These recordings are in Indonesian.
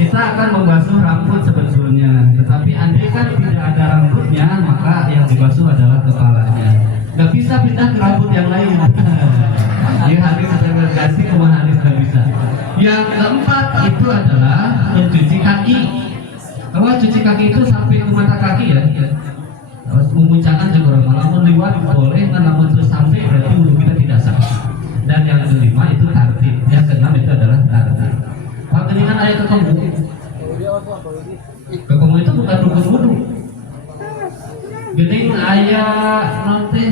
kita akan membasuh rambut sebetulnya, tetapi andai kan tidak ada rambutnya, maka yang dibasuh adalah kepalanya. Nggak bisa pindah ke rambut yang lain. Dia hadis sudah ganti, cuma hadis nggak bisa. Yang keempat itu adalah mencuci kaki. Kalau cuci kaki itu sampai ke mata kaki ya. Memuncakkan juga malah lewat boleh, namun terus sampai berarti wudhu kita tidak sah. Dan yang kelima itu tartib. Yang keenam itu adalah tartib. Pangeningan ayat ketemu. Ketemu itu bukan rukun wudhu. Gening ayat nanti.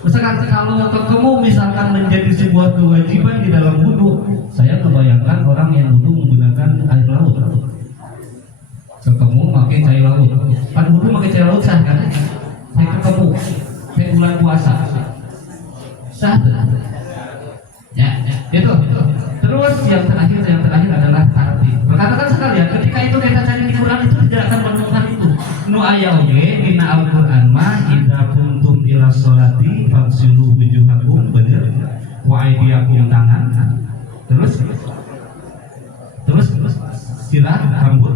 Misalkan kalau ketemu misalkan menjadi sebuah kewajiban di dalam wudhu, saya membayangkan orang yang wudhu menggunakan air laut. Ketemu pakai cair laut. Kan wudhu pakai cair laut sah kan? Saya ketemu, saya bulan puasa. Sah. Ya, itu. Terus yang terakhir adalah tartib. Berkatakan sekalian, ketika itu kita cari di Quran itu tidak akan menemukan itu. Nu aya oge dina Al-Qur'an mah idza kuntum ila sholati fagsilu wujuhakum bener wa aydiyakum tangan. Terus sirat rambut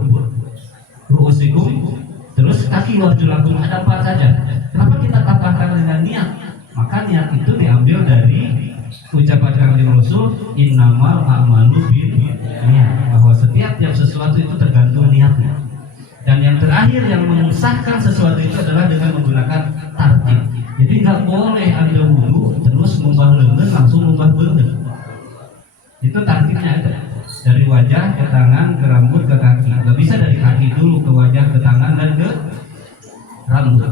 ruusikum, terus kaki warjulakum, ada 4 saja. Kenapa kita tambahkan dengan niat? Maka niat itu diambil dari ucapan kanjeng Rasul innamal a'malu binniyat, bahwa setiap sesuatu itu tergantung niatnya. Dan yang terakhir yang mengesahkan sesuatu itu adalah dengan menggunakan tartib. Jadi nggak boleh Anda wudhu terus membah lengan langsung membah beungeut. Itu tartibnya ada. Dari wajah ke tangan ke rambut ke kaki. Nggak bisa dari kaki dulu ke wajah ke tangan dan ke rambut.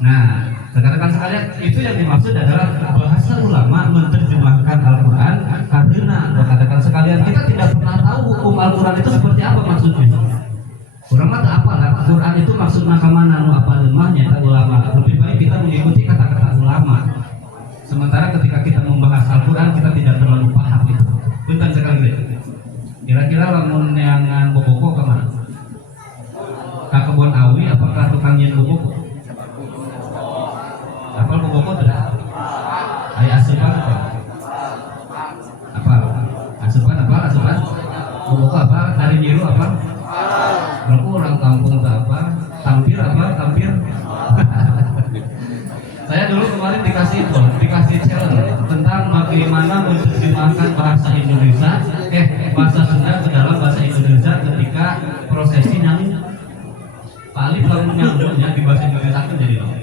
Nah, rekan-rekan sekalian, itu yang dimaksud adalah bahasa ulama menerjemahkan Al-Quran. Karena rekan-rekan sekalian, kita tidak pernah tahu hukum Al-Quran itu seperti apa maksudnya. Ulama tak apa lah, Quran itu maksud mana nu apa lemahnya ulama. Lebih baik kita mengikuti kata-kata ulama. Sementara ketika kita membahas Al-Quran kita tidak terlalu paham itu. Bentar sekali. Kira-kira lamun yang boboko kemana? Ke kebun awi apakah tukang yen boboko? Apa boboko tidak? Ayah asupan apa? Apa? Asupan? Boboko apa? Dari biru apa? Kalau orang kampung apa? Tampir apa? Tampir? Saya dulu kemarin dikasih challenge tentang bagaimana menerjemahkan bahasa Indonesia, bahasa Sunda ke dalam bahasa Indonesia ketika prosesi nyanyi. Pak Ali kalau nyambungnya di bahasa Indonesia itu jadi apa?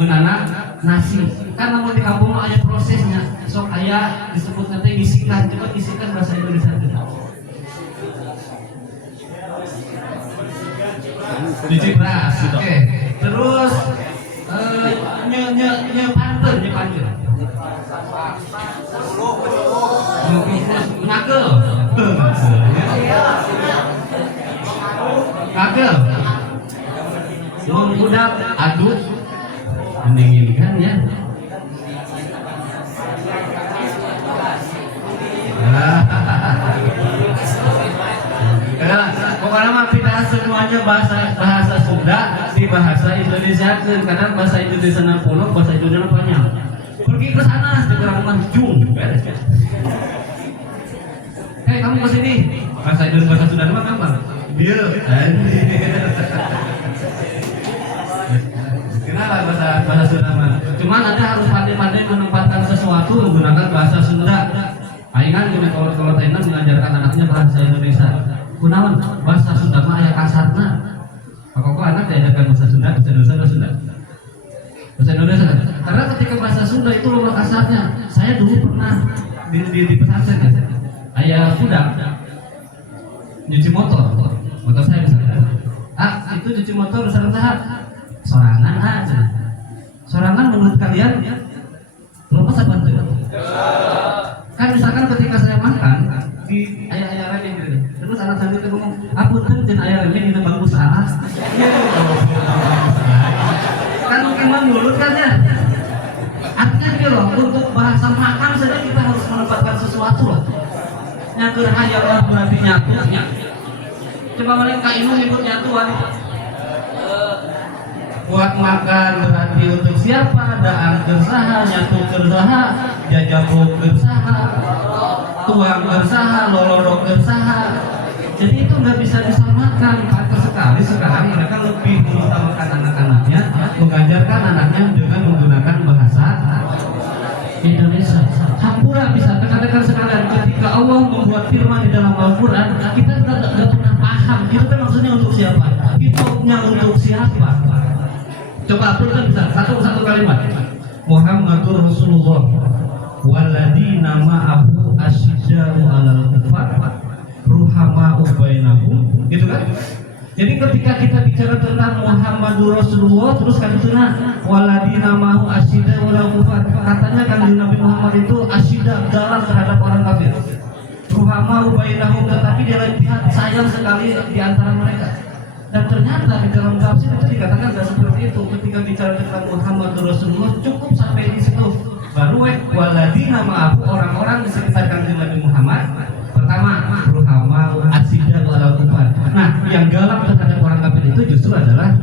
Menana nasi. Kan namun di kampung ada prosesnya. Sok aya disebut nanti bisikan, coba bisikan bahasa Indonesia itu. Cuci beras, oke. Terus pantun. Ngagel. Mengudap, aduk, mendinginkan ya. Pokoknya mah kita semuanya bahasa Sunda di bahasa Indonesia, karena bahasa Indonesia 60, bahasa Indonesia panjang. Pergi ke sana sekarang mah jung beres. Hei kamu ke sini. Bahasa Indonesia bahasa Sunda mah gampang. Dia kenapa bahasa Sunda mah? Cuman Anda harus pandai-pandai menempatkan sesuatu menggunakan bahasa Sunda. Aingan gini kalau Taina mengajarkan anaknya bahasa Indonesia. Kunaon bahasa Sunda mah aya kasarna. Kok anak diajarkan bahasa Sunda, bahasa Indonesia. Bahasa Indonesia. Karena ketika bahasa Sunda itu loh kasarnya. Saya dulu pernah di pesantren ya. Aya budak nyuci motor saya misalnya. Itu cuci motor besar-besar. Sorangan aja. Sorangan menurut kalian lepas apa tuh? Kan misalkan ketika saya makan di ayah remeh gitu. Terus anak saya itu ngomong, "Apunten jeung ayah remeh dina bangku salah." Kan mungkin mulut kan ya. Artinya gini loh, untuk bahasa makan saja kita harus menempatkan sesuatu loh. Nyatur hayang lah berarti nyatunya. Coba mereka ini nyebut nyatuan. Buat makan berarti untuk siapa? Daan kersaha, nyatu kersaha, jajah kersaha. tuang bersaha, lolorok bersaha. Jadi itu nggak bisa disamakan. Pantas sekali sekarang mereka lebih mengutamakan anak-anaknya, mengajarkan anaknya dengan menggunakan bahasa Indonesia. Hampura bisa katakan sekalian ketika Allah membuat firman di dalam Al-Quran, kita nggak pernah paham. Itu maksudnya untuk siapa? Hitungnya untuk siapa? Coba aturkan bisa satu kalimat. Muhammadur Rasulullah waladina ma'ahu asyidda'u 'alal kufar ruhama'u bainahum, gitu kan? Jadi ketika kita bicara tentang Muhammadur Rasulullah, terus kan itu waladina ma'ahu asyidda'u 'alal kufar, katanya kan Nabi Muhammad itu asyidda, galak terhadap orang kafir. Ruhama'u bainahum, tetapi dia lihat sayang sekali di antara mereka. Dan ternyata di dalam tafsir itu dikatakan tidak seperti itu. Ketika bicara tentang Muhammadur Rasulullah cukup sampai di situ. Baru waladina ma'ahu, orang-orang di sekitar kanjeng Nabi Muhammad. Pertama, ruhama'u asyidda'u 'alal kufar. Nah, yang galak terhadap orang kafir itu justru adalah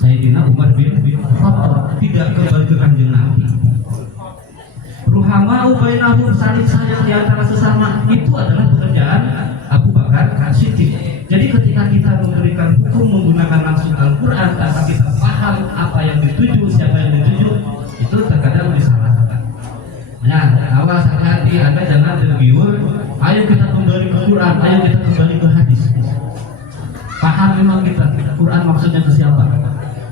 Sayyidina Umar bin Khattab, tidak kembali ke kanjeng Nabi. Ruhama'u bainahum, saling sayang di antara sesama, itu adalah pekerjaan Abu Bakar As-Siddiq. Jadi ketika kita memberikan hukum menggunakan langsung Al-Quran tanpa kita paham apa yang dituju, siapa yang dituju, itu terkadang disalahkan. Nah, awas hati-hati, Anda jangan tergiur. Ayo kita kembali ke Quran, ayo kita kembali ke hadis. Paham memang kita, Quran maksudnya ke siapa?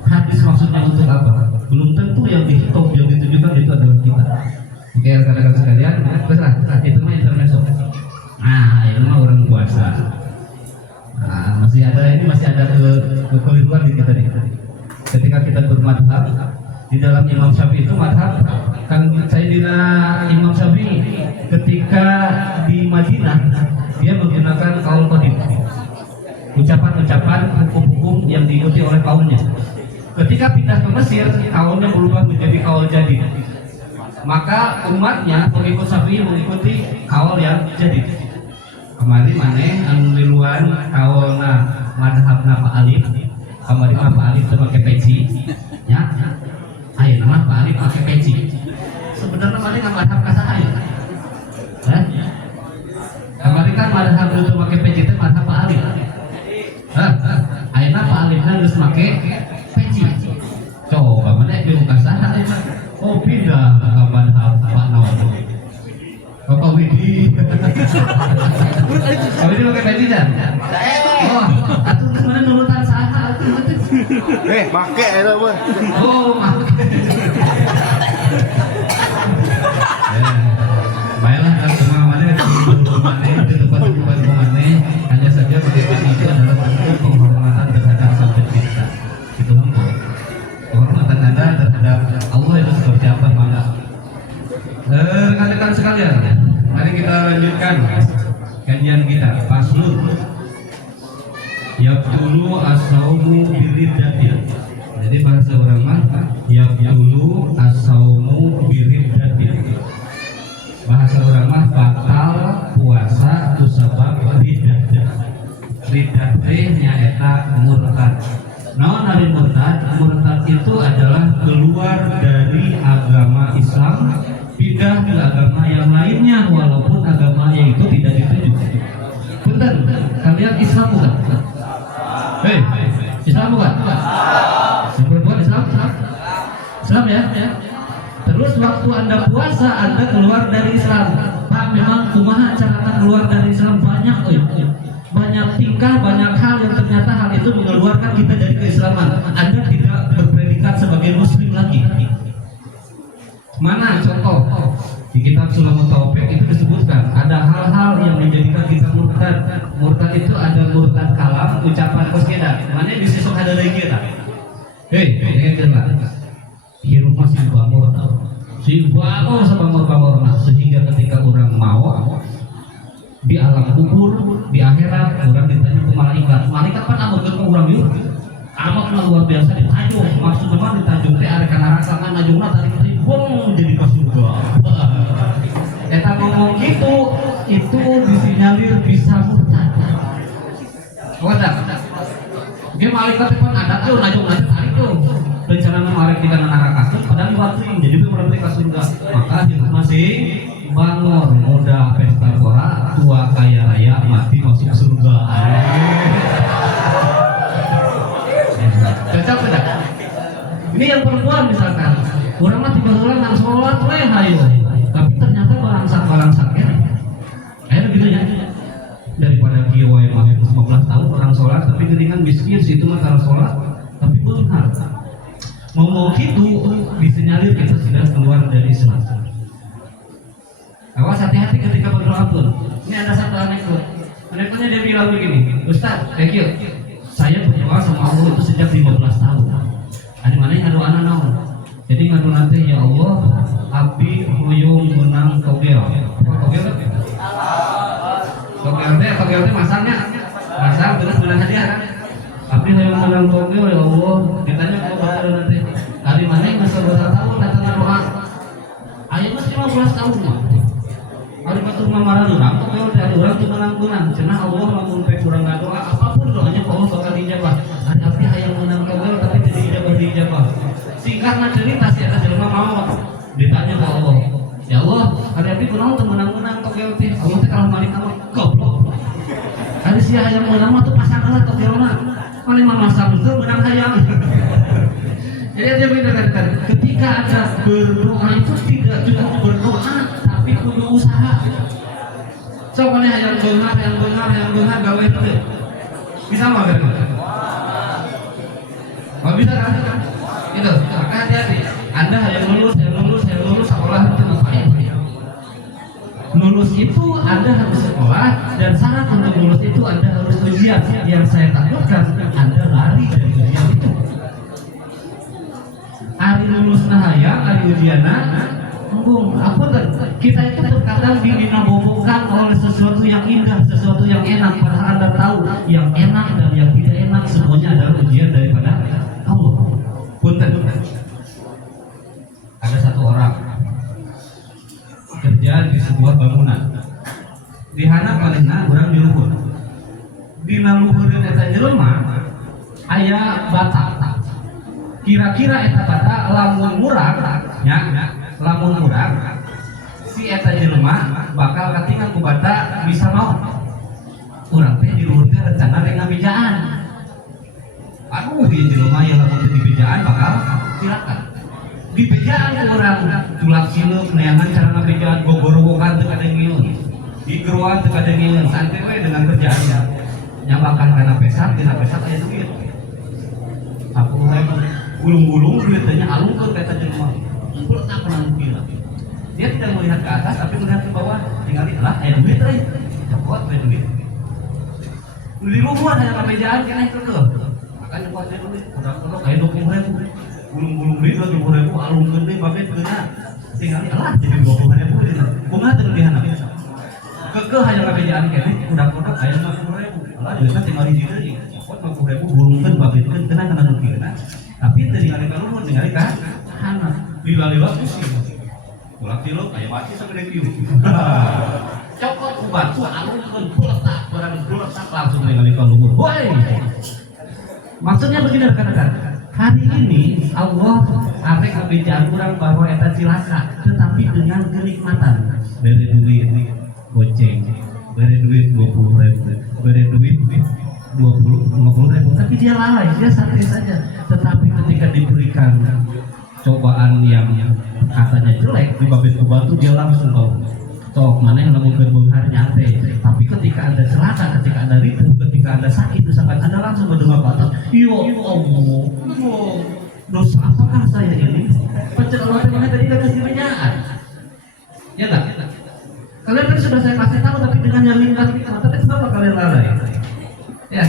Hadis maksudnya untuk apa? Belum tentu yang dihitung, yang ditujukan itu adalah kita. Oke, rekan-rekan sekalian, terserah, itu mah intermezzo. Nah, itu mah orang puasa. Nah, masih ada kekeliruan di kita nih. Ketika kita bermadhab di dalam Imam Syafi'i itu madhab kan Sayyidina Imam Syafi'i ketika di Madinah dia menggunakan qaul qadim, ucapan-ucapan hukum-hukum yang diikuti oleh kaumnya. Ketika pindah ke Mesir, kaulnya berubah menjadi qaul jadid. Maka umatnya pengikut Syafi'i mengikuti qaul yang jadid. Kemarin maneh anu liluan kaulna madhabna Pak Alif, kemarin mah Pak Alif teu make peci nya. Ayeuna mah Pak Alif make peci. Sebenarnya maneh ka madhab ka saha ya? Kemarin kan madhab itu make peci teh madhab Pak Alif. Ayeuna Pak Alifna geus make peci. Coba maneh bingung ka saha ayeuna? Oh pindah ka madhab Pak Nawawi. Bapak Widi. Bapak Widi pakai peci kan? Oh, atuh mana nurutan saha atuh. Make eta mah. Oh, make. Baiklah kalau semua mana di tempat mana hanya saja pakai peci itu adalah bentuk penghormatan terhadap sang pencipta. Itu untuk penghormatan Anda terhadap Allah itu seperti apa mangga. Rekan-rekan sekalian, mari kita lanjutkan kajian kita. Faslun yabtulu as-saumu biriddatin. Jadi bahasa orang mah yabtulu as-saumu biriddatin. Bahasa orang mah batal puasa kusabab riddah. Riddah teh nyaeta murtad. Naon ari murtad? Murtad itu adalah keluar dari agama Islam, pindah ke agama yang lainnya walaupun agamanya itu tidak dituju. Punten, kalian Islam bukan? Hei, Islam bukan? Yang berbuat Islam? Islam ya? Terus waktu Anda puasa, Anda keluar dari Islam. Pak, memang kumaha cara keluar dari Islam banyak, banyak tingkah, banyak hal yang ternyata hal itu mengeluarkan kita dari keislaman. Anda tidak berpredikat sebagai Muslim lagi. Mana contoh di kitab Sulamut Taufik itu disebutkan ada hal-hal yang menjadikan kita murtad. Murtad itu ada murtad kalam, ucapan koskedah. Mana bisa sok ada lagi kita. Hei, ini jelas. Hirup masih bangor, si bangor sebangor-bangor sehingga ketika orang mau di alam kubur, di akhirat orang ditanya ke malaikat. Malaikat kan amat ke orang yuk. Amat luar biasa ditanjung. Maksudnya ditanjung teh arek kana rasakan najungna tarik bom jadi ke surga. Eta ngomong gitu, itu disinyalir bisa murtad. Wadah. Dia malaikat pun ada tuh najung tarik tuh. Rencana arek di kana neraka padahal waktu jadi berarti ke surga. Maka hidup masih Bangor muda pesta pora, tua kaya raya, mati masuk surga. Cocok tidak? Ini yang perempuan misalkan, orang mati berulang nang sholat hayo, tapi ternyata balangsak ya. Akhirnya gitu ya. Daripada kiai mah 15 tahun orang sholat tapi geringan miskin situ mah cara sholat tapi benar. Mau gitu disenyalir kita sudah keluar dari Islam. Awas hati-hati ketika berdoa pun. Ini ada satu anekdot. Anekdotnya dia bilang begini, Ustaz, thank you. Saya berdoa sama Allah itu sejak 15 tahun. Ada mana yang ngadu anak naon? Jadi ngadu nanti ya Allah, abdi hoyong menang togel. Togel teh masangnya masang terus menang hadiah kan? Abdi hoyong menang togel ya Allah. Ditanya kalau bakal nanti. Hari mana yang masih 2 tahun datang doa? Ayo mas 15 tahun mah. Hari batur mamaran orang, togel teh orang tuh menang. Cenah Allah lamun pe kurang doa apapun doanya Allah bakal dijawab. Hari abdi hayang menang togel tapi tidak dijawab. Singkatnya cerita si ada jelema mau ditanya ke Allah. Ya Allah, hari abdi kunaon teu menang togel teh. Allah teh kalau malik kamu goblok. Hari si hayang menang mah teu pasangkeun togelna. Mali mamasang teu menang hayang. Jadi dia bedakan ketika ada berdoa itu tidak cukup berdoa tapi kudu usaha. So kana hayang beunghar gawe teh. Bisa mah kan? Oh bisa kan? Itu, maka hati-hati. Anda hayang lulus sekolah itu ngapain? Lulus itu Anda harus sekolah dan syarat untuk lulus itu Anda harus ujian. Yang saya takutkan Anda lari dari ujian itu. Hari lulus hayang, hari ujianna embung. Kita itu terkadang dinabobokan oleh sesuatu yang indah, sesuatu yang enak. Padahal Anda tahu yang enak dan yang tidak enak semuanya adalah ujian daripada Allah. Punten. Ada satu orang kerja di sebuah bangunan. Di handap manehna urang di luhur. Dina luhureun eta jelema aya bata. Kira-kira eta bata lamun murah nya, lamun murah si eta jelema bakal katingal ku bata bisa mau. Urang teh di luhur teh rencana rek ngabejaan. Aduh, dia jelema yang lamun di bejaan bakal silakan. Di bejaan ku urang tulak sileuk neangan cara ngabejaan gogorowokan teu kada ngieun. Di geroan teu kada ngieun, santai we dengan kerjaan ya. Nyambakan kana pesat, dina pesat aya duit. Aku gulung-gulung duit teh nya alungkeun ka eta jelema. Kumpul tak pernah gila. Dia tidak melihat ke atas tapi melihat ke bawah. Tinggal lah aya duit euy. Cepot we duit. Di luhur aya ngabejaan keneh kekeh. Kan nyepot dia duit, udah kayak 20.000, gulung-gulung duit 20.000, alungkeun deui babet beuna, tinggal lah jadi 20.000, bunga teu di handap. Kekeh hayang ngabejaan keneh, udah aya 50.000, lah duitna tinggal di dieu deui, nyepot 50.000 gulungkeun babetkeun kena kana dukieuna, tapi teu ningali ka luhur, ningali ka handap, lila-lila pusing, ulah tiluk aya batu sagede kieu, cokot ku batu alungkeun puletak, barang puletak langsung ningali ka luhur, woi. Maksudnya begini rekan-rekan, hari ini Allah arek ngabejaan kurang bahwa eta cilaka, tetapi dengan kenikmatan. Dari duit goceng, dari duit 20.000, dari duit 50.000, tapi dia lalai, dia santai saja. Tetapi ketika diberikan cobaan yang katanya jelek di babit batu, dia langsung tahu. Tok mana yang lamun beunghar nyantai. Tapi ketika Anda celaka, ketika Anda ribu, ketika Anda sakit, misalkan Anda langsung berdoa ke Allah, ya Allah, dosa apakah saya ini? Pacar Allah mana tadi kata si bejaan. Ya enggak? Kalian kan sudah saya kasih tahu tapi dengan yang lingkar kita, tapi kenapa kalian lalai? Ya,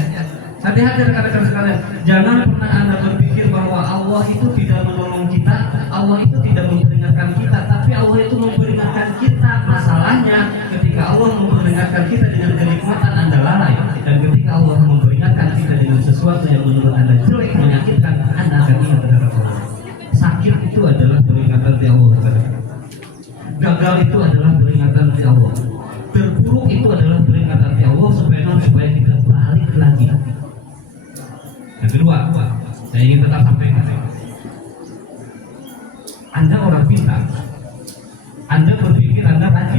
hati-hati rekan-rekan sekalian. Jangan pernah Anda berpikir bahwa Allah itu tidak menolong kita, Allah itu tidak memperingatkan kita, tapi Allah itu memperingatkan kita. Masalahnya ketika Allah memperingatkan kita dengan kenikmatan Anda lalai, dan ketika Allah memperingatkan kita dengan sesuatu yang menurut Anda jelek, menyakitkan, Anda akan ingat terhadap Allah. Sakit itu adalah peringatan dari Allah. Gagal itu adalah peringatan dari Allah. Terpuruk itu adalah peringatan dari Allah supaya kita balik lagi. Yang kedua, saya ingin tetap sampaikan, Anda orang pintar, Anda berpikir Anda rajin.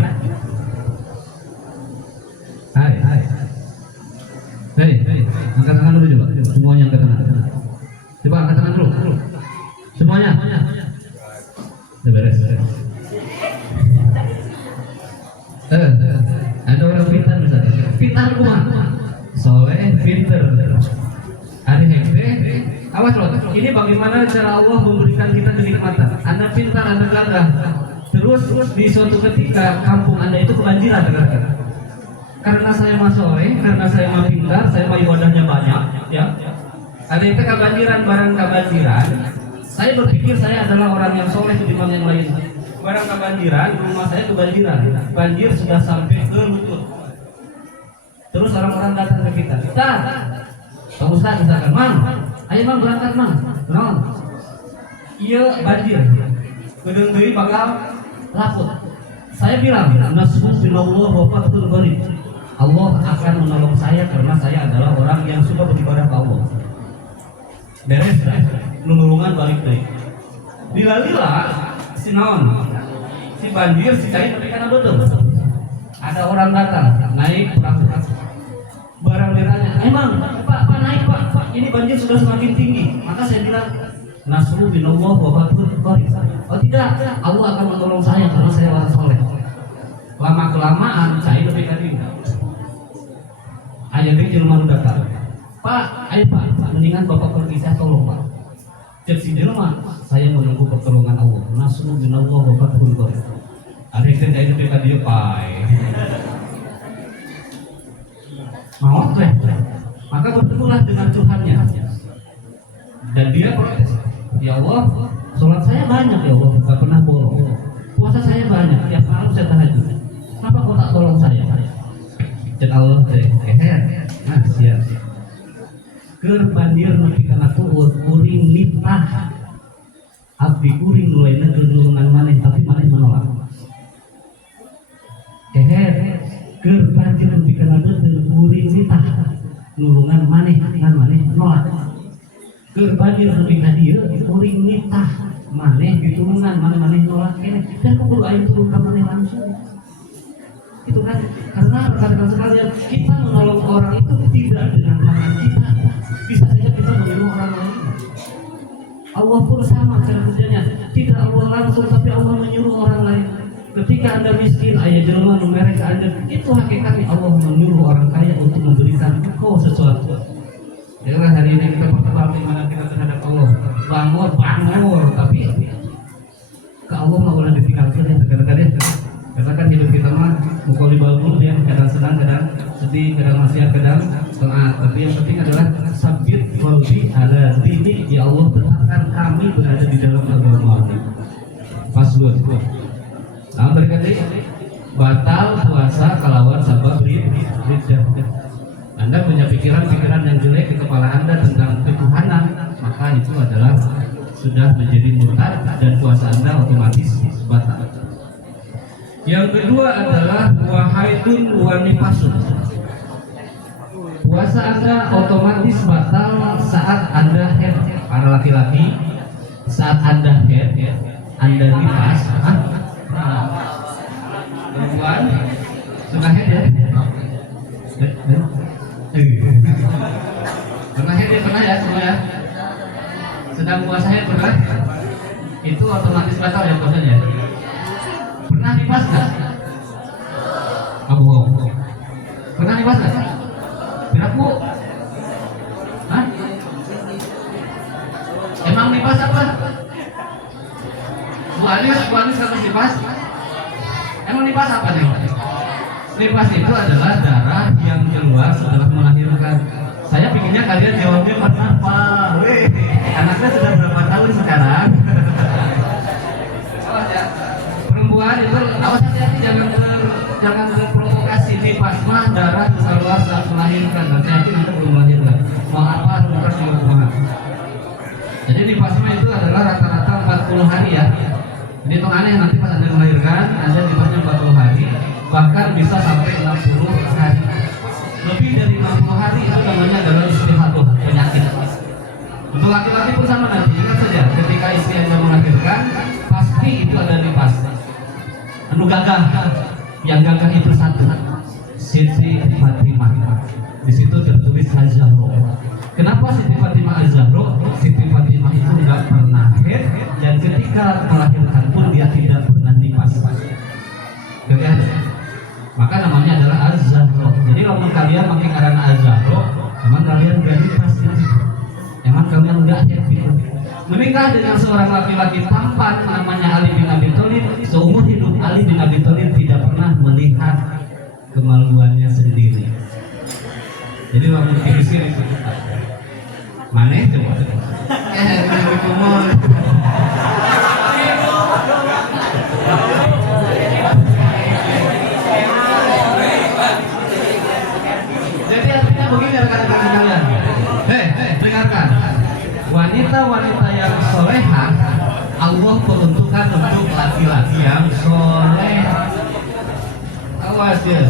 Ada orang pintar misalnya, pintar kumaha, soleh, pintar, hari hekte, awas loh. Ini bagaimana cara Allah memberikan kita kenikmatan. Anda pintar, Anda gagah, terus di suatu ketika kampung Anda itu kebanjiran, karena saya mah soleh, karena saya mah pintar, saya mah ibadahnya banyak, ya. Ada itu kebanjiran, barang kebanjiran. Saya berpikir saya adalah orang yang soleh ketimbang yang lain. Barang kebanjiran, rumah saya kebanjiran, banjir sudah sampai ke lutut. Terus orang-orang datang ke kita, Pak Ustaz misalkan, Mang, ayo Mang berangkat Mang, iya banjir, gedung deui bakal laput. Saya bilang, nasbunallah wa fathul qarib. Allah akan menolong saya karena saya adalah orang yang suka beribadah ke Allah. Beres, nulungan balik deui. Lila-lila si naon, si banjir, si cair tapi karena dodol. Ada orang datang naik perahu, barang ditanya, emang Pak naik Pak, ini banjir sudah semakin tinggi. Maka saya bilang, nasru binallah wa fathul qarib. Oh tidak, Allah akan menolong saya karena saya orang soleh. Lama kelamaan cair lebih kadang. Ayah dia rumah datang, Pak, ayo Pak, mendingan Bapak pergi, saya tolong Pak. Cek si jelema, saya menunggu pertolongan Allah. Nasru minallah wa fathul qarib. Ada yang jadi PK dia pai. Mau teh. Maka bertemulah dengan Tuhannya. Dan dia protes. Ya Allah, sholat saya banyak ya Allah, enggak pernah bolong. Puasa saya banyak, tiap malam saya tahajud. Kenapa kau tak tolong saya? Dan Allah nah siap. Keur banjir nepi kana tuut kuring nitah abdi kuring mulai nulungan maneh tapi maneh menolak keur banjir nepi kana tuut kuring nitah nulungan maneh ngan maneh menolak keur banjir nepi ka dieu kuring nitah maneh ditulungan maneh menolak keneh dan kudu aya turun ka maneh langsung itu kan karena rekan-rekan sekalian kita menolong orang itu tidak dengan tangan kita, bisa saja kita menolong orang lain. Allah pun sama cara kerjanya, tidak Allah langsung tapi Allah menyuruh orang lain. Ketika Anda miskin, ayah jelma numerek Anda, itu hakikatnya Allah menyuruh orang kaya untuk memberikan engkau sesuatu. Jangan hari ini kita pertama mana kita terhadap Allah, bangor, tapi ke Allah nggak boleh ditinggalkan ya, kadang-kadang. Katakan hidup kita mah mukoli balbul ya, kadang senang, kadang sedih, kadang maksiat, kadang taat. Tapi yang penting adalah sabit qalbi ala dini, ya Allah tetapkan kami berada di dalam agama. Fasbut. Nah berkata batal puasa kalawan sabab riddah. Anda punya pikiran-pikiran yang jelek di kepala Anda tentang ketuhanan, maka itu adalah sudah menjadi murtad dan puasa Anda otomatis batal. Yang kedua adalah wahaidun wa nifasun. Puasa Anda otomatis batal saat Anda haid. Para laki-laki, saat Anda haid, Anda nifas, perempuan sudah haid ya? Pernah haid ya? Pernah ya semua ya? Sedang puasa haid pernah? Itu otomatis batal ya puasanya? Pernah nifas nggak? Bohong. Pernah nifas nggak? Biraku? Hah? Emang nifas apa? Bu Anis harus nifas? Emang nifas apa nih? Nifas itu adalah darah yang keluar setelah melahirkan. Saya pikirnya kalian jawabnya apa? Weh, anaknya sudah berapa tahun sekarang? Perempuan itu awas hati-hati, jangan terprovokasi. Nifas mah darah keluar saat melahirkan. Nanti nanti belum melahirkan. Mau apa nifas di rumah. Jadi nifas mah itu adalah rata-rata 40 hari ya. Jadi itu aneh, nanti pas Anda melahirkan Anda nifasnya 40 hari, bahkan bisa sampai 60 hari. Lebih dari 60 hari itu namanya adalah istihadah, penyakit. Untuk laki-laki pun sama nanti. Ingat saja, ketika istri Anda melahirkan pasti itu ada nifas. Anu gagah, yang gagah itu satu, Siti Fatimah. Di situ tertulis Az-Zahra. Kenapa Siti Fatimah Az-Zahra? Siti Fatimah itu nggak pernah haid dan ketika melahirkan pun dia tidak pernah nifas. maka namanya adalah az-zahro. Jadi kalau kalian makin karena az-zahro, emang kalian gak pasti, emang kalian enggak happy. Menikah dengan seorang laki-laki tampan namanya Ali bin Abi Thalib, seumur hidup Ali bin Abi Thalib tidak pernah melihat kemaluannya sendiri. Jadi waktu diusir itu mana itu? Kumul. Jadi artinya begini rekan-rekan sekalian. Dengarkan. Wanita-wanita yang soleha Allah peruntukkan untuk laki-laki yang soleh. Awas ya.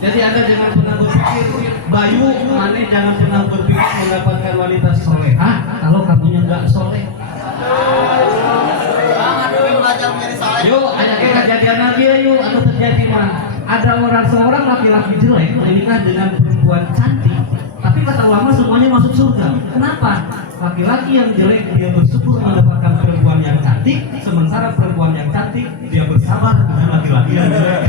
Jadi Anda jangan pernah berpikir, Bayu, mana jangan pernah berpikir mendapatkan wanita soleha kalau kamunya nggak soleh. Yuk, ayatnya kejadian lagi yuk, atau terjadi mah. Ada seorang laki-laki jelek menikah dengan perempuan cantik, tapi kata ulama semuanya masuk surga. Kenapa? Laki-laki yang jelek dia bersyukur mendapatkan perempuan yang cantik, sementara perempuan yang cantik dia bersabar dengan laki-laki yang jelek.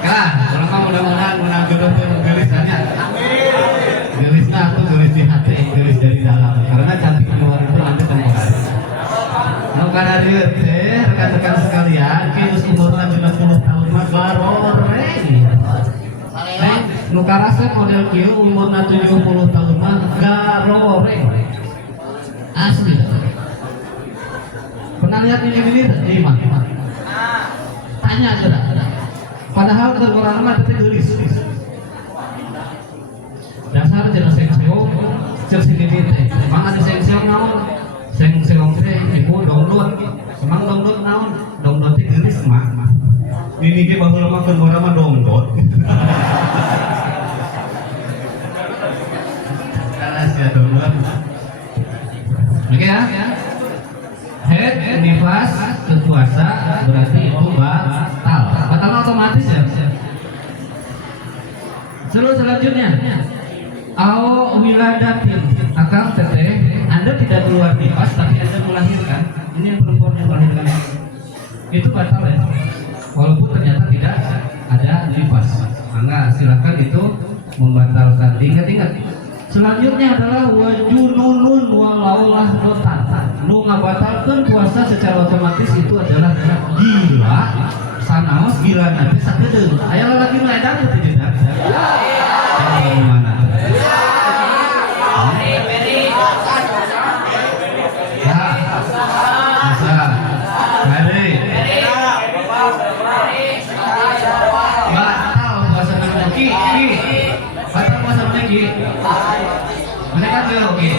Kan, kalau mudah-mudahan menang jodoh gelisnya. Gelisnya atau gelis di hati, gelis dari dalam. Karena cantik di luar itu nanti temporer. Mau karena dia rekan-rekan sekalian, kita umurnya 70 tahun mah garoreng. Nu karasa model kieu umurna 70 tahun mah garoreng. Asli. Pernah lihat ini di mana? Tanya aja dah. Padahal orang mah teh geulis. Dasar cenah sengseong, cek sini teh. Mangga di sengseong naon? Sengseong teh ibu download. Semang download naon? Download teh geulis mah. Ini ge baheula mah keur urang mah download. Kalas ya download. Oke ya. Head, nifas, kepuasa berarti itu batal. Batal otomatis ya. Selanjutnya, au wiladatin, akal teteh, Anda tidak keluar nifas tapi Anda melahirkan. Ini yang perempuan yang melahirkan. Itu batal ya. Walaupun ternyata tidak ada nifas. Maka silakan itu membatalkan. Ingat-ingat. Selanjutnya adalah wajununun walaulah rotan. Nu ngabatalkeun puasa secara otomatis itu adalah gila. Sanaos gila nanti sakedeung. Aya lalaki nu edan teh tidak. Mana? Bisa. Hari. Batal puasa nanti. Batal puasa nanti. Mereka tuh oke.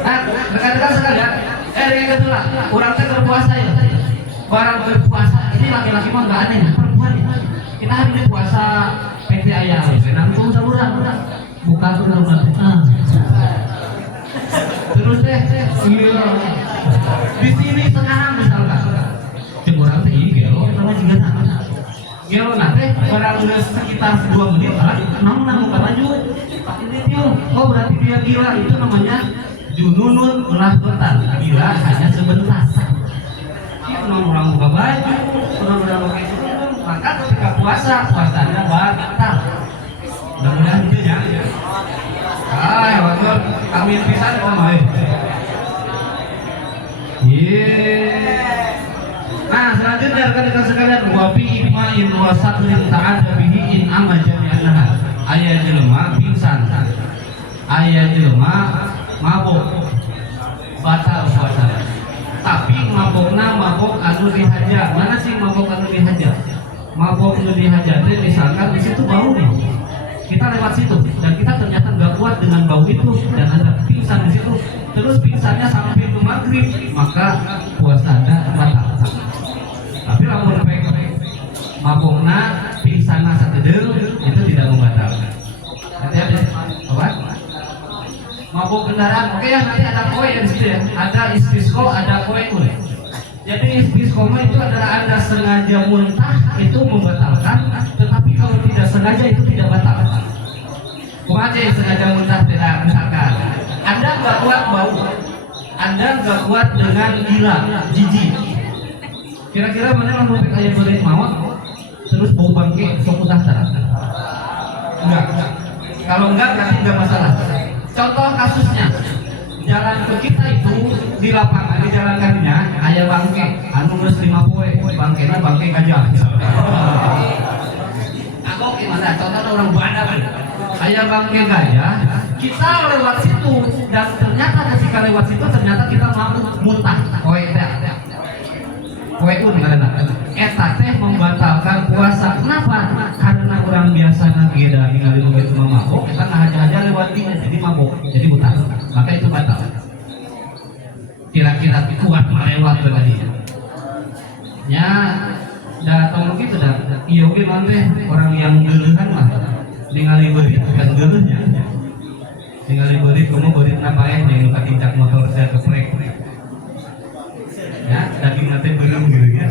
Nah, rekan-rekan sekalian, yang kedua, orang teh berpuasa ya. Orang berpuasa ini laki-laki mah nggak aneh, perempuan ya. Kita hari ini puasa PT ayam, nanggung saurang, buka tuh rumah. Terus deh, di sini sekarang misalkan, orang teh ini gelo, sama juga nak. Gelo nanti barang udah sekitar 2 menit, namun buka baju. Ini tuh, oh berarti dia gila, itu namanya jununun melahirkan. Gila hanya sebentar. Orang buka baju, orang pakai junun, maka ketika puasanya batal. Mudah-mudahan itu ya. Waktu kami pisan kok main. Nah, selanjutnya rekan-rekan sekalian, wabi imain wa sakrin ta'ada bihi in amma jami'anha. Aya jelema pingsan. Aya jelema mabuk. Batal puasana. Tapi mabok anu dihaja. Mana sih mabok anu dihaja? Mabok anu dihaja teh misalkan di situ bau nih. Kita lewat situ dan kita ternyata nggak kuat dengan bau itu dan ada pingsan di situ. Terus pingsannya sampai ke maghrib, maka puasanya batal. Tapi lamun mabokna pingsanna sakedeung itu tidak membatalkan. Hati-hati. Obat. Mabuk kendaraan, oke ya, nanti ada koin di situ ya. Ada istisqo, ada koin. Jadi istisqo itu adalah Anda sengaja muntah itu membatalkan, tetapi kalau tidak sengaja itu tidak batal. Kumaha yang sengaja muntah tidak misalkan Anda nggak kuat bau, Anda nggak kuat dengan gila, jijik. Kira-kira mana yang mau kayak berit mawar, terus bau bangke, sok tahta? Enggak. Kalau enggak berarti enggak masalah. Contoh kasusnya, jalan ke kita itu di lapangan di jalan kaminya aya bangke, anu geus 5 poe, bangkena bangke gajah. Aku gimana? Contoh orang Badak, aya bangke gajah, kita lewat situ dan ternyata ketika lewat situ ternyata kita mampu muntah. Poe teh. Poeun karena eta teh membatalkan puasa. Kenapa? Karena orang biasa ngageda ningali nu itu mabok, kita ngahaja-haja lewat dieu jadi mabok, jadi buta. Maka itu batal. Kira-kira kuat melewat tadi. Ya, datang gitu dah. Iya oke manteh orang yang geuleuhan mah ningali beurit kan geuleuhnya. Ningali beurit kumaha beuritna paeh jeung nu katincak motor saya keprek. Ya, daging nanti belum gitu ya.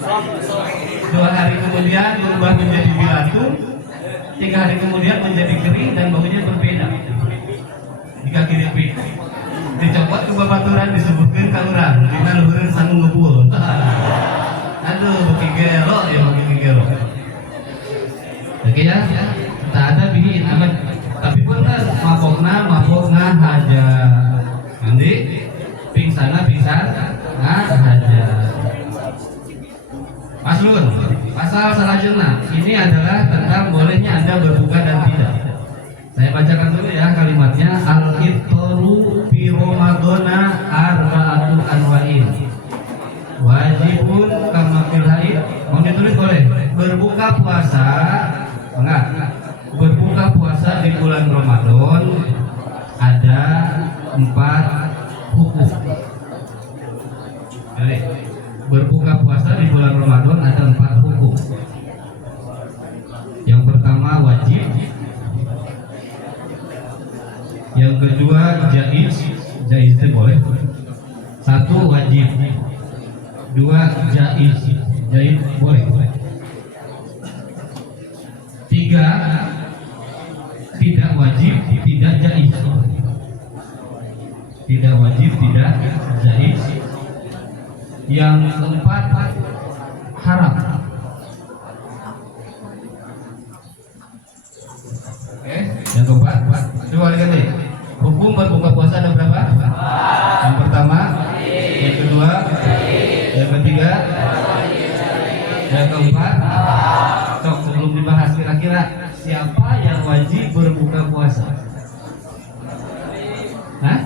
2 hari kemudian berubah menjadi bilatung, 3 hari kemudian menjadi kering dan baunya berbeda. Jika kiri dicopot ke babaturan disebutkan kaluran, dina luhureun sanggup ngebul. Aduh, beki gelo ya beki gelo. Oke ya, tak ada bikin amat. Tapi punten mabokna haja. Nanti pingsan aja. Paslun, pasal selanjutnya ini adalah tentang bolehnya Anda berbuka dan tidak. Saya bacakan dulu ya kalimatnya. Al-iftaru fi Ramadana arba'atu anwa'in. Wajibun kama fil haid. Mau ditulis boleh. Berbuka puasa enggak? Berbuka puasa di bulan Ramadan ada 4 hukum. Berbuka puasa di bulan Ramadan ada 4 hukum. Yang pertama wajib, yang kedua jaiz itu boleh. 1 wajib, 2 jaiz boleh. 3 tidak wajib, tidak jaiz. Tidak wajib, tidak jaiz. Yang keempat haram. Oke, yang keempat. Coba lihat nih. Hukum berbuka puasa ada berapa? Yang pertama, yang kedua, yang ketiga, yang keempat. Cok, sebelum dibahas kira-kira siapa yang wajib berbuka puasa? Hah?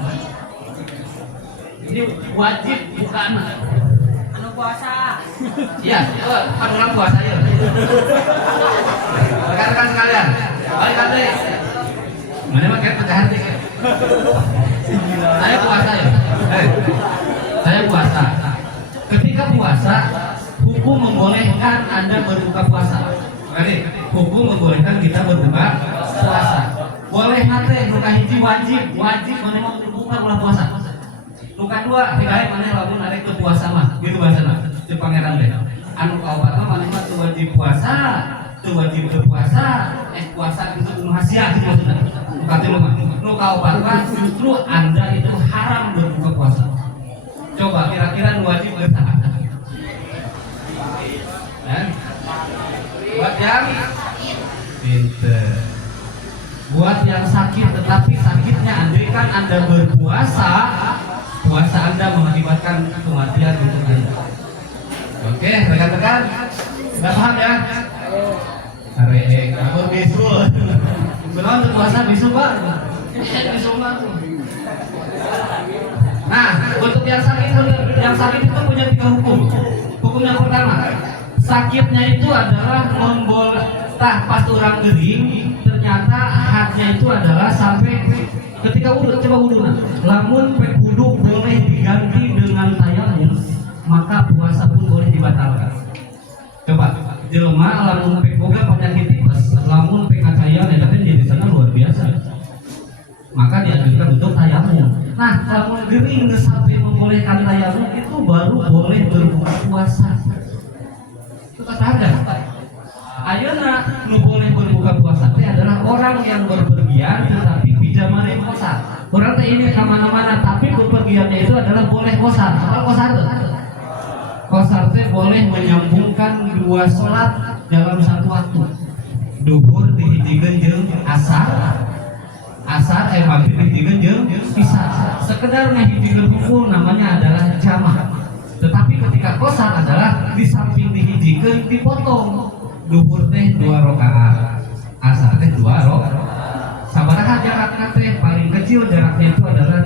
Ini wajib bukan anu puasa. Iya, kan orang puasa ya. Rekan-rekan sekalian, balik lagi. Mana mah kayak pecahan sih. Saya puasa ya. Saya puasa. Ketika puasa, hukum membolehkan Anda berbuka puasa. Jadi, hukum membolehkan kita berbuka puasa. Boleh nanti buka hiji wajib mana mau berbuka bulan puasa. Luka 2, dikait mana lamun ada ke puasa mah, gitu bahasana. Di pangeran teh. Anu kaopat mah mana tuh wajib puasa, tuh wajib berpuasa, puasa itu rahasia gitu maksudnya. Luka 3 mah. Nu kaopat mah justru Anda itu haram berbuka puasa. Coba kira-kira nu wajib bertahan. Ya. Buat yang pinter. Buat yang sakit tetapi sakitnya andaikan Anda berpuasa, puasa Anda mengakibatkan kematian untuk Anda. Oke, rekan-rekan, sudah paham ya? Arek, kamu bisu. Belum puasa bisu Pak? Bisu Pak. Nah, untuk yang sakit itu punya 3 hukum. Hukum yang pertama, sakitnya itu adalah pas orang gering, ternyata hatnya itu adalah sampai ketika wudhu, coba wudhu. Lamun pek wudhu boleh diganti dengan tayamum, maka puasa pun boleh dibatalkan. Coba, jelema lamun pek boga penyakit tipes, lamun pek kacaya dan jadi sana luar biasa. Maka dianjurkan untuk tayamum. Nah, lamun gering sampai membolehkan tayamum itu baru boleh berbuka puasa. Itu kata ayeuna nu boleh berbuka puasa itu adalah orang yang berpergian tetapi zaman kosar. Orang teh ini kemana-mana, tapi bepergiannya itu adalah boleh kosar. Apa kosar tuh? Kosar teh boleh menyambungkan dua sholat dalam satu waktu. Duhur dihijikeun jeung asar, maghrib dihijikeun jeung isya. Sekedar ngahijikeun hukum namanya adalah jamak. Tetapi ketika kosar adalah di samping dihijikeun dipotong. Duhur teh 2 rakaat, asar teh 2 rakaat. Sabaraha jaraknya teh? Paling kecil jaraknya itu adalah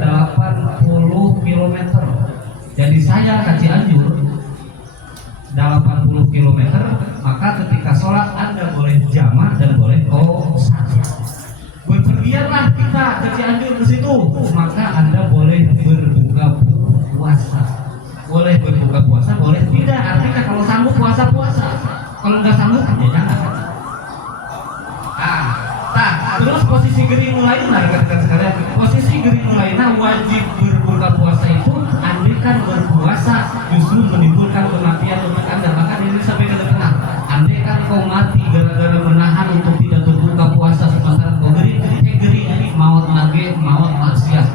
80 km. Jadi saya ke Cianjur 80 km, maka ketika sholat Anda boleh jamak dan boleh qasar. Berpergianlah kita ke Cianjur ke situ, maka Anda boleh berbuka puasa. Boleh berbuka puasa, boleh tidak. Artinya kalau sanggup puasa, kalau nggak sanggup ya jangan. Terus posisi gering mulai rekan-rekan sekalian, posisi gering mulainya wajib berbuka puasa itu andaikan berpuasa justru menimbulkan kematian umat Anda. Maka ini sampai ke tengah, andaikan kau mati gara-gara menahan untuk tidak berbuka puasa sementara kau gering ini maut maksiat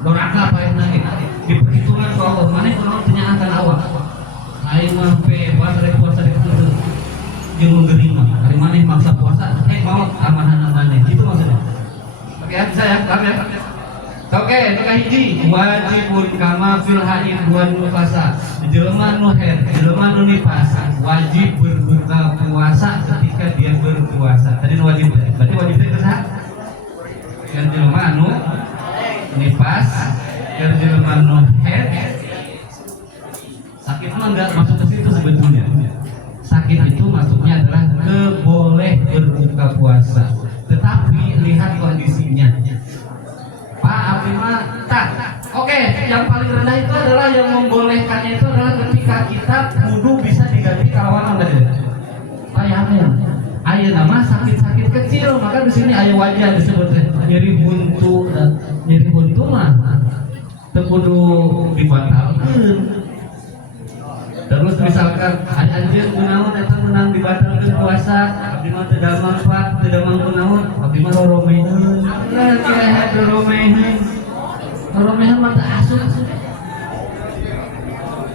doraka apa yang nage di perhitungan kau mana kalau penyaatan awak aing mah bebas dari puasa itu jeung gering mah hari mana maksa puasa maut amanan maneh gitu maksudnya. Oke bisa ya, paham ya? Oke, nu kahiji wajibun kama fil haid wan nufasa. Jelema nu haid, jelema nu nifas wajib berbuka puasa ketika dia berpuasa. Tadi nu wajib, berarti wajib itu sah. Yang jelema nu nifas, yang jelema nu haid. Sakit mah enggak masuk ke situ sebetulnya. Sakit itu masuknya adalah boleh berbuka puasa, tetapi lihat kondisinya. Pak Abimah tak. Oke, yang paling rendah itu adalah yang membolehkannya itu adalah ketika kita wudu bisa diganti kalawan tadi. Tayamum. Aya nama sakit-sakit kecil, maka di sini aya wajah disebutnya nyeri buntu mah teu kudu dibatalkeun. Terus misalkan ada anjeun kunaon eta menang dibatalkeun puasa, abdi mah teu damang Pak, teu damang kunaon, abdi mah roromeheun. Lah kayak roromeheun mah teu asup.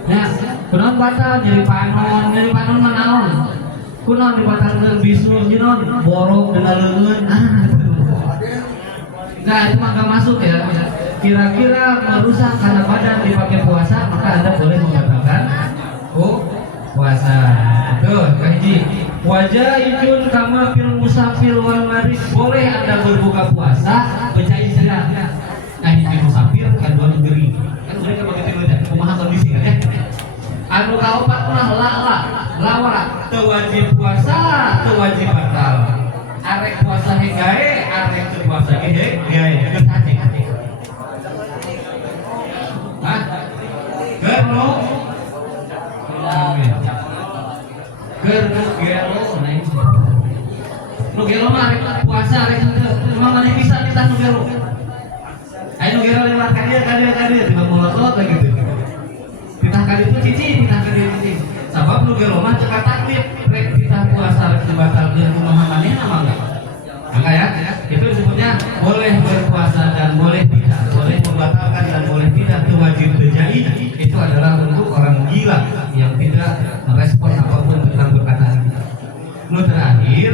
Ya, kunaon batal jadi panon mah naon? Kunaon dibatalkeun bisu jinon, borok dengan leungeun. Nah, itu mah enggak masuk ya. Kira-kira merusak karena badan dipakai puasa, maka Anda boleh membatalkan puasa. Betul, kahiji. Wajaibun kama fil musafir wal marid. Boleh Anda berbuka puasa mencari istirahat. Kahiji musafir, kedua negeri. Kan mereka begitu beda. Kumaha kondisi kan ya? Anu kaopat mah lawara. Teu wajib puasa, teu wajib batal. Arek puasa gae, arek teu puasa gae. Geus haceng. Hah? Gerno Nugelo mah arek puasa arek teu emang mana bisa kita nugelo. Ayo nugelo lewat kadir tiba molot lagi gitu. Pitah kali itu cici, pitah kali cici. Sabab nugelo mah cek taklif rek kita puasa rek dibatalkeun kumaha manehna mah enggak. Enggak ya? Itu disebutnya boleh berpuasa dan boleh tidak, boleh membatalkan dan boleh tidak, itu wajib terjadi. Itu adalah untuk orang gila yang tidak merespon apapun tentang perkataan kita. Terakhir,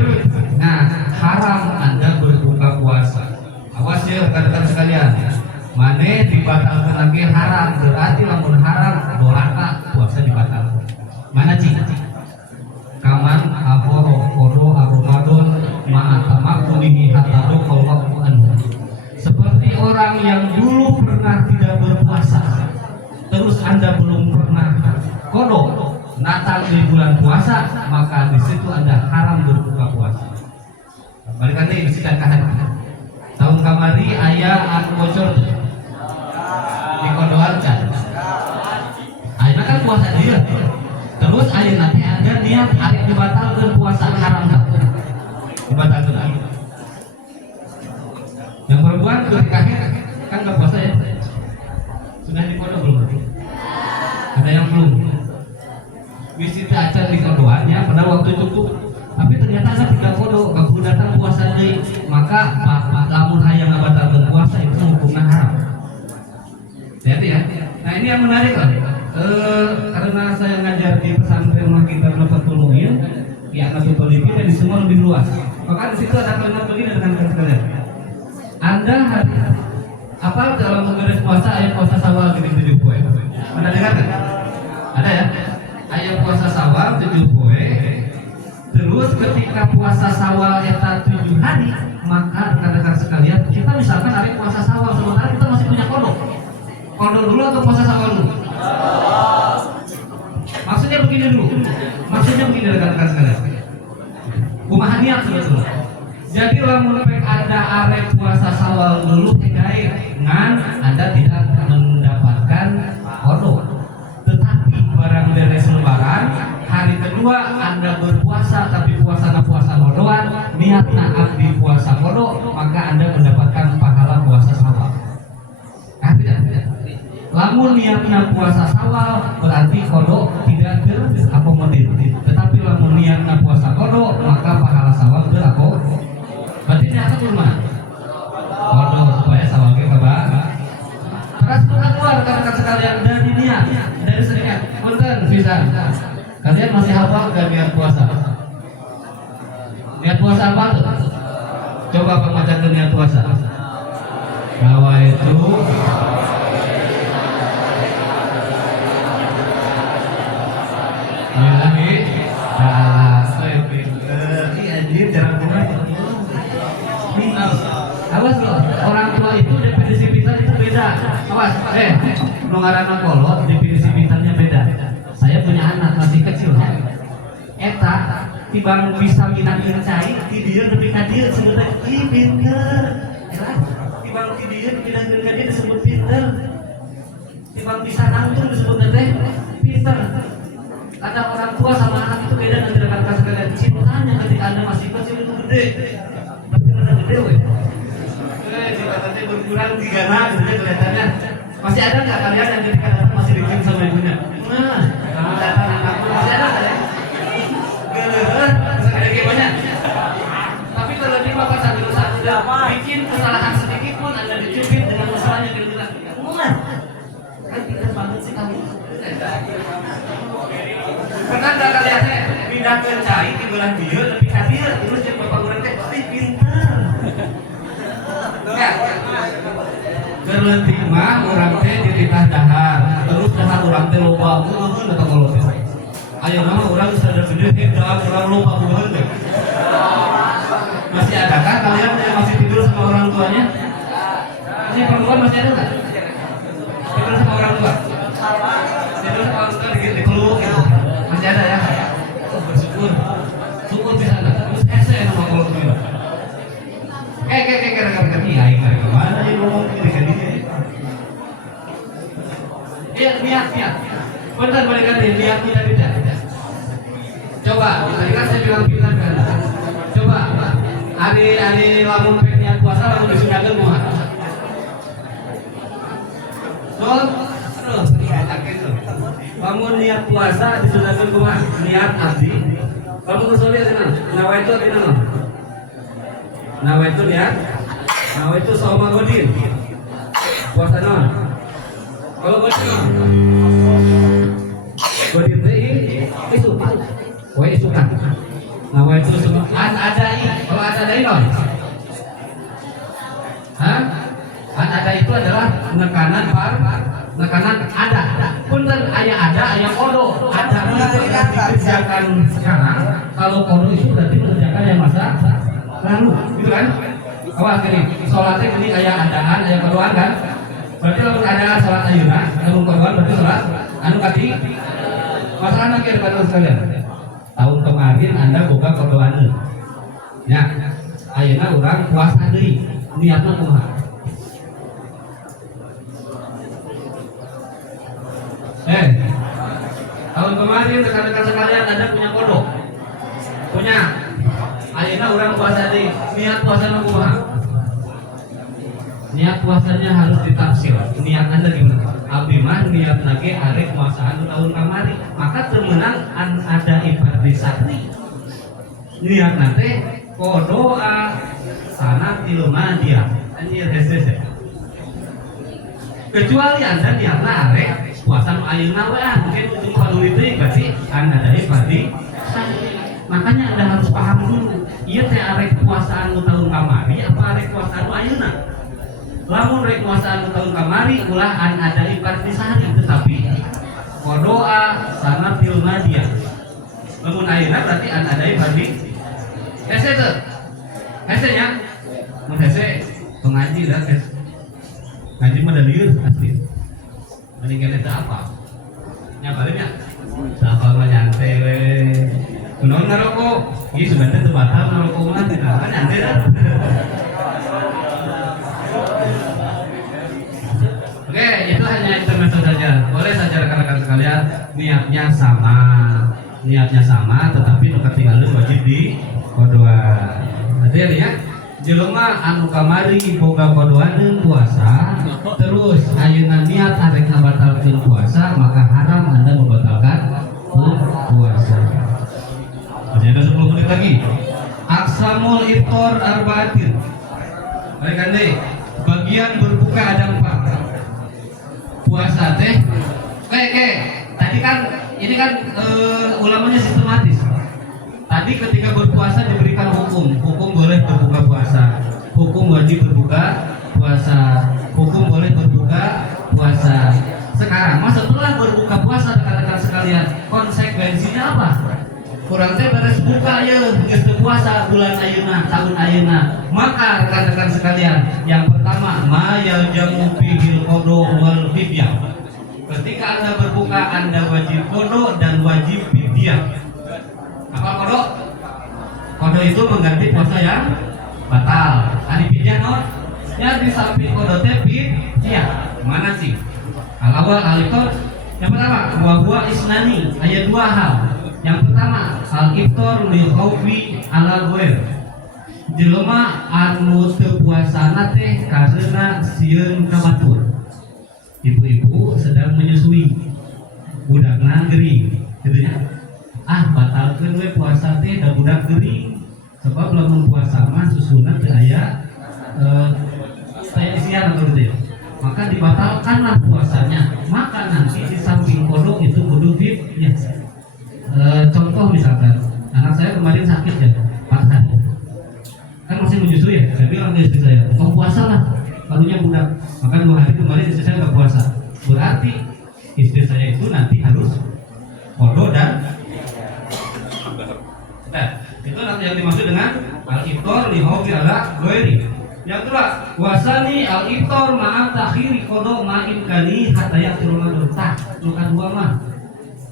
haram Anda berbuka puasa. Awas ya rekan-rekan sekalian, maneh dibatalkan lagi haram, berarti lamun haram doraka puasa dibatalkan. Mana cing? Kaman kodo Ramadan ma'atamakulihi hataro qalwaqtu anhu. Seperti orang yang dulu pernah tidak berpuasa, terus Anda belum pernah kodo Natal di bulan puasa, maka di situ Anda haram berbuka puasa. Balikan deh bisi kahan. Tahun kamari aya anu bocor dikodoarkan. Ayeuna kan puasa dia. Terus ayeuna teh ada niat arek dibatalkeun puasa haram tak? Dibatalkeun. Yang perempuan ketika kan enggak puasa ya. Sudah dikodo belum? Ada yang belum? Visita acara di kodoannya pada waktu itu, tapi ternyata saya tidak kodo, kamu datang puasanya deui maka lamun hayang ngabatalkeun puasa itu hukumna haram. Jadi ya. Nah ini yang menarik kan. Karena saya ngajar di pesantren rumah kita Fathul Muin, ya Nabi dan di semua lebih luas. Maka di situ ada kalimat begini dengan kalian. Anda hari apa dalam memberes puasa ayat puasa Syawal 7 poe. Anda dengar kan? Ada ya? Ayat puasa Syawal 7 poe. Terus ketika puasa Syawal eta 7 hari, maka rekan-rekan sekalian, kita misalkan hari puasa Syawal sementara kita masih punya kodok. Kodok dulu atau puasa Syawal dulu? Maksudnya begini dulu. Maksudnya begini rekan-rekan sekalian. Kumaha niat sebetulnya. Jadi lamun ada arek puasa Syawal dulu gawe ngan Anda tidak mendapatkan kodok. Tetapi barang beres lebaran hari kedua Anda berpuasa tapi puasana puasa kodoan, niatna abdi puasa kodok, maka Anda mendapatkan pahala puasa Syawal. Tidak. Lamun niatna puasa Syawal berarti kodok tidak terakomodir. Tetapi lamun niatna puasa kodok maka pahala Syawal terakomodir. Berarti niatnya cuma kodok supaya Syawal ke kabar. Terus keluar rekan-rekan sekalian dari niat, dari seringat. Punten pisan. Kalian masih hafal gak niat puasa? Niat puasa apa tuh? Coba pembacaan niat puasa. Bahwa itu Ilahi anjir jarang benar. Awas loh, orang tua itu definisi pintar itu beda. Awas, ngaranna kolot definisi pintarnya beda. Saya punya anak masih kecil. Eta tibang bisa minang cai, di dia lebih kadir sebutnya pinter. Tibang di dia minang kadir disebut pinter. Tibang bisa nangtung disebut teh pinter. Ada orang tua sama anak itu beda dan tidak akan sekalian cintanya ketika Anda masih kecil itu gede. Tapi karena gede weh. Katanya berkurang 3 anak gitu kelihatannya. Masih ada nggak kalian yang ketika datang masih dikirim sama ibunya? Nah, kamu datang anakku masih ada nggak ya? Ada gimana? Tapi kalau di bapak sudah bikin kesalahan sedikit pun Anda dicubit dengan masalahnya kira-kira. Nah, kan pintar banget sih kamu. Pernah nggak kalian pindah ke cai di bulan dia lebih hadir terus jadi bapak orang teh pintar. Ya, berlebih mah orang teh dititah dahar terus dahar orang teh loba bueuheun eta kolot teh. Ayeuna orang sadar gede dahar orang loba bueuheun teh. Masih adakah kalian yang masih tidur sama orang tuanya? Masih perempuan masih ada nggak? Tidur sama orang tua? Tidur sama orang tua dipeluk gitu. Masih ada ya? Oh, bersyukur. Syukur bisa ada. Terus saya sama kalau itu. Rekan-rekan iya, kemana dia ngomong ini kan ini? Niat. Bentar balik lagi niat tidak. Coba, tadi kan saya bilang pintar kan. Coba, hari lamun niat puasa lamun disunahkeun moal. Terus lamun niat puasa disunahkeun kumaha? Niat abdi. Kalau usulnya senang, nawaitu artinya naon? Nawaitu niat, nawaitu soma godin. Puasa naon? Kalau godin, godin teh itu, wae suka. Nawaitu semua adai. Kalau adai naon? Hah? Ada itu adalah penekanan ada. Punten aya kodo. Ada itu dikerjakan sekarang. Kalau kodo itu berarti mengerjakan yang masa lalu, gitu kan? Awas gini, sholatnya ini kayak adaan, aya kodoan kan? Berarti kalau ada sholat ayeuna, lamun kodoan berarti sholat anu kati. Masalah lagi ada sekalian. Tahun kemarin Anda boga kodoan. Ya, ayeuna urang puasa deui. Niatna kumaha? Tahun kemarin rekan-rekan sekalian Anda punya kodok. Punya. Ayeuna urang puasa deui. Niat puasana kumaha? Niat puasanya harus ditafsir. Niat Anda gimana? Abdi mah niat lagi arek puasaan tahun kamari. Maka temenang ada ibadah sahri. Niat nanti kodoa sana tilma dia anjir hese kecuali anda niatna arek puasa nu ayeuna we mungkin ujung kalori teh berarti anda dari berarti makanya anda harus paham dulu ieu teh arek puasa anu tahun kamari apa arek puasa anu ayeuna lamun rek puasa anu tahun kamari ulah an ada ibarat sahari tetapi kodoa sana tilma dia lamun ayeuna berarti an ada berarti hese teh hese nya mun hese pengaji dah hese ngaji mah dari asli mendingan itu apa nyabarinnya apa mah nyantai we non ngerokok ini sebenarnya itu batal ngerokok mah kan nyantai dah oke itu hanya intermezzo saja boleh saja rekan-rekan sekalian niatnya sama tetapi nu ketinggalan wajib di kodoa ada ya jelema anu kamari boga kodoan puasa terus ayeuna niat arek ngabatalkeun puasa maka haram Anda membatalkan puasa. Masih ada 10 menit lagi. Aqsamul iftar arba'atin. Baik Ande, bagian berbuka ada 4. Puasa teh tadi kan ini kan ulamanya sistematis. Tadi ketika berpuasa diberikan hukum boleh berbuka puasa, hukum wajib berbuka puasa, hukum boleh berbuka puasa. Sekarang, setelah berbuka puasa rekan-rekan sekalian, konsekuensinya apa? Kurang teh beres buka ya, geus puasa bulan ayeuna, tahun ayeuna. Maka rekan-rekan sekalian, yang pertama, ma yaljamu fihil qada wal fidyah. Ketika Anda berbuka, Anda wajib qada dan wajib fidyah. Apa kodok? Kodok itu mengganti puasa yang batal. Adi pijan non? Ya di samping kodok tepit, iya. Mana sih? Al-awal al-iftar. Yang pertama, wa isnani. Ada 2 hal. Yang pertama, al-iftar li khawfi ala ghair. Jelema anu teu puasana teh karena sieun kabatur. Ibu-ibu sedang menyusui. Budakna gering, gitu ya. Batalkeun we puasa teh da budak geuring sebab lamun puasa mah susuna teu aya isian atau gitu ya. Maka dibatalkanlah puasanya. Maka nanti di samping kodok itu kudu ya. Contoh misalkan anak saya kemarin sakit ya 4 hari kan masih menyusui ya. Saya bilang ke istri saya mau puasa lah barunya budak. Maka 2 hari kemarin istri saya nggak puasa. Berarti istri saya itu nanti harus kodok dan itu nanti yang dimaksud dengan al-iftar li hawfi ala ghairi. Yang kedua, wasani al-iftar ma'a takhiri qada ma'in kali hatta yaqul madurta. Luka 2 mah.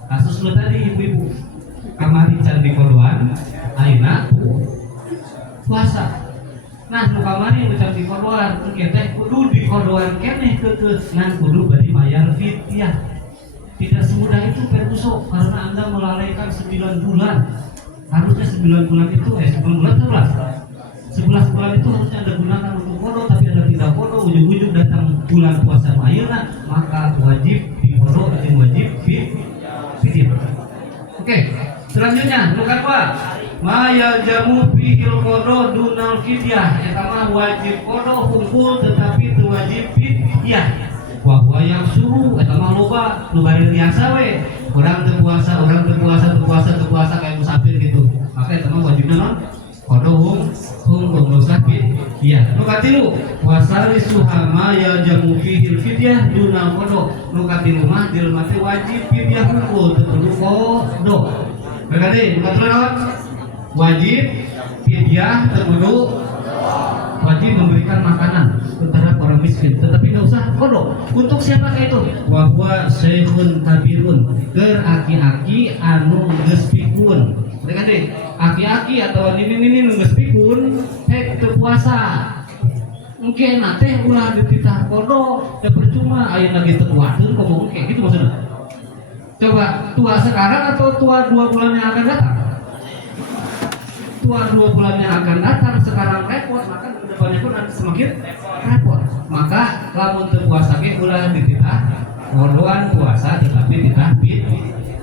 Kasus lu tadi ibu-ibu. Kamari can di kodoan, ayeuna puasa. Nah, nu kamari can di kodoan, teh kudu di kodoan keneh keukeuh ngan kudu bari mayar fidyah. Tidak semudah itu Ferguson karena Anda melalaikan 9 bulan. Harusnya 9 bulan itu 9 bulan 11 bulan itu harusnya Anda gunakan untuk kodo tapi Anda tidak kodo, ujung-ujung datang bulan puasa ayeuna maka wajib di kodo dan wajib fidyah. Oke, selanjutnya bukan apa? Ma yaljamu fihil kodo dunal fidyah. Eta mah wajib kodo hukum tetapi itu wajib fidyah. Wah yang suruh eta mah loba nu bari biasa we. Orang terpuasa kayak musafir gitu. Maka itu mah wajibnya non kodo hukum musafir. Iya. Nu katilu wasari suhama ya jamu fihil fidyah duna kodo. Nu katilu mah jelema teh wajib fidyah hukum teu kodo. Berarti nu katilu naon? Wajib fidyah teu wajib memberikan makanan terhadap orang miskin, tetapi tidak usah kodok. Untuk siapa itu? Wahwa syekhun kabirun, keur aki-aki anu geus pikun. Mereka deh, aki-aki atau ini nu geus pikun, teu puasa. Mungkin teh ulah dititah kodok, teu percuma aya lagi teu kuateun ngomong kayak gitu maksudnya. Coba tua sekarang atau tua 2 bulan yang akan datang? Tua 2 bulan yang akan datang sekarang repot, maka kedepannya pun nanti semakin repot. Maka lamun teu puasa ge ulah dititah kodoan puasa tetapi ditah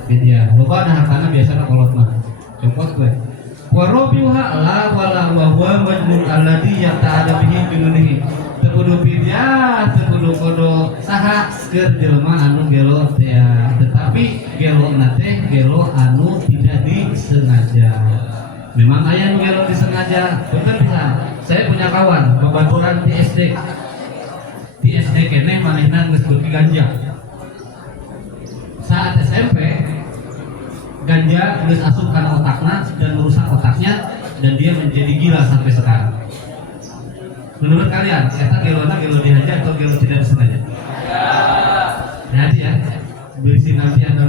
fidyah. Loba ada hartana biasana kolot mah. Cepot gue. wa rabiuha la wala wa huwa wajhul alladhi yata'ada bihi jununihi tekudu bidya tekudu kodo saha keur jelema anu gelo teh tetapi gelo nate gelo anu tidak disengaja. Memang aya nu gelo disengaja. Betul bisa. Saya punya kawan babaturan di SD. Di SD keneh manehna geus beuki ganja. Saat SMP ganja geus asup kana otakna dan merusak otaknya dan dia menjadi gila sampai sekarang. Menurut kalian, eta gelona gelo dihajar atau gelo tidak disengaja? Hati ya. Berisi nanti Anda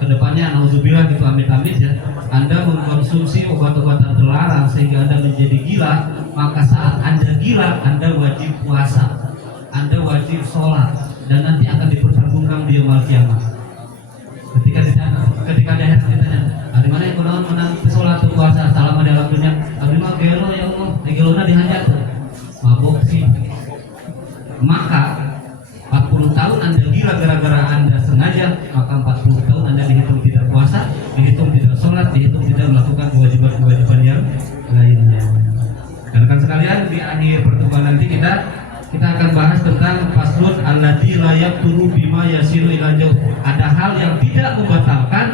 kedepannya nauzubillah gitu amit-amit ya. Anda mengkonsumsi obat-obatan terlarang sehingga Anda menjadi gila, maka saat Anda gila, Anda wajib puasa, Anda wajib sholat, dan nanti akan dipertanggungjawabkan di yaumul kiamah. Ketika daerah ditanya, "Di mana yang kunaon menang sholat atau puasa selama dalam dunia?" "Abdi mah gelo ya Allah, gelona dihajar tuh." Mabok sih. Maka 40 tahun Anda gila gara-gara Anda sengaja, maka 40 tahun Anda dihitung tidak puasa, dihitung tidak sholat, dihitung tidak melakukan kewajiban-kewajiban yang lainnya. Karena kan sekalian di akhir pertemuan nanti kita akan bahas tentang faslun alladzi la yaqtulu bima yasilu ila jauh. Ada hal yang tidak membatalkan